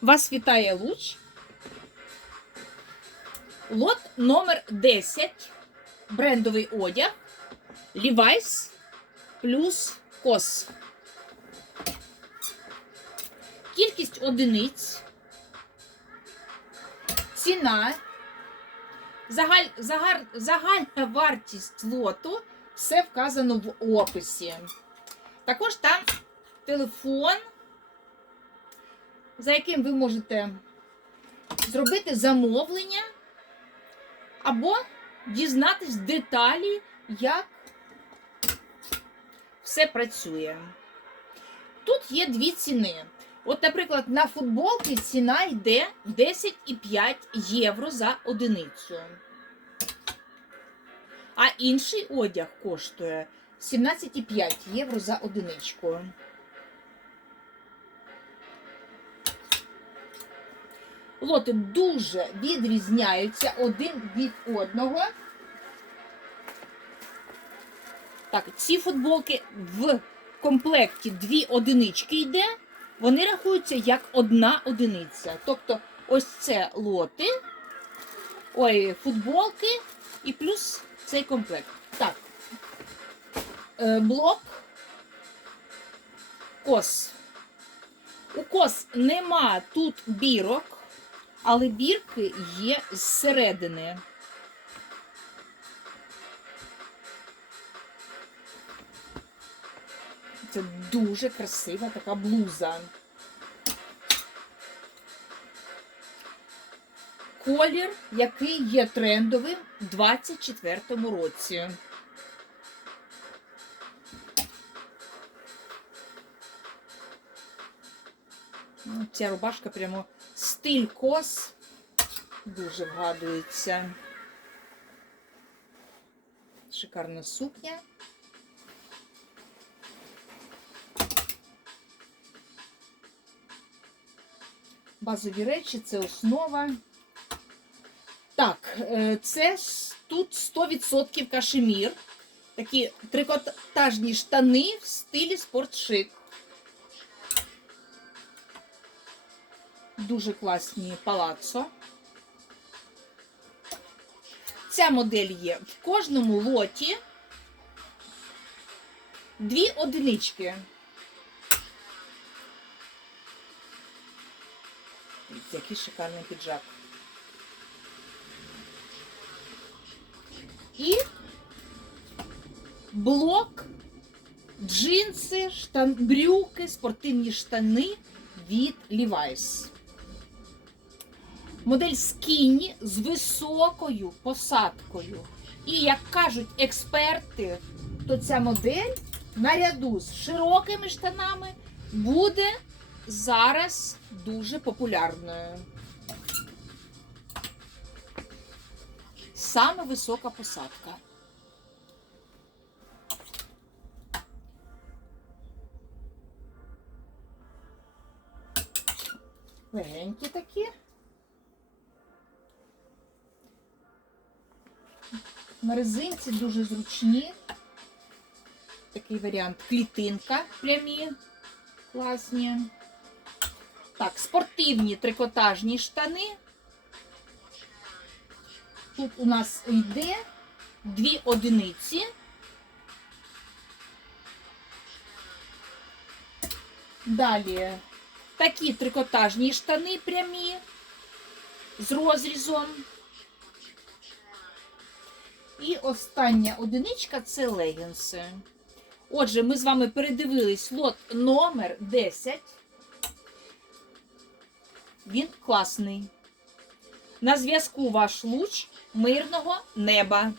Вас вітає Луч. Лот номер 10. Брендовий одяг. Levi's плюс кос. Кількість одиниць. Ціна. Загаль, загар, загальна вартість лоту. Все вказано в описі. Також там телефон, за яким ви можете зробити замовлення або дізнатись деталі, як все працює. Тут є дві ціни. От, наприклад, на футболки ціна йде 10,5 євро за одиницю. А інший одяг коштує 17,5 євро за одиничку. Лоти дуже відрізняються один від одного. Так, ці футболки в комплекті дві одинички йде, вони рахуються як одна одиниця. Тобто, ось це лоти, ой, футболки і плюс цей комплект. Так. Е, блок. Кос. У кос нема тут бірок, але бірки є зсередини. Це дуже красива така блуза. Колір, який є трендовим у 24-му році. Ну, Ця рубашка прямо стиль кос дуже вгадується. Шикарна сукня. Базові речі це основа. Так, е, це тут 100% кашемір. Такі трикотажні штани в стилі спортшик. Дуже класні палацо. Ця модель є в кожному лоті. Дві одинички. Який шикарний піджак. І блок, джинси, штан, брюки, спортивні штани від Levi's. Модель скіні з високою посадкою. І, як кажуть експерти, то ця модель наряду з широкими штанами буде зараз дуже популярною. Саме висока посадка. Легенькі такі. На резинці дуже зручні. Такий варіант клітинка прямі, класні. Так, спортивні трикотажні штани. Тут у нас йде дві одиниці. Далі такі трикотажні штани прямі з розрізом. І остання одиничка це легінси. Отже, ми з вами передивились лот номер 10. Він класний. На зв'язку ваш луч мирного неба.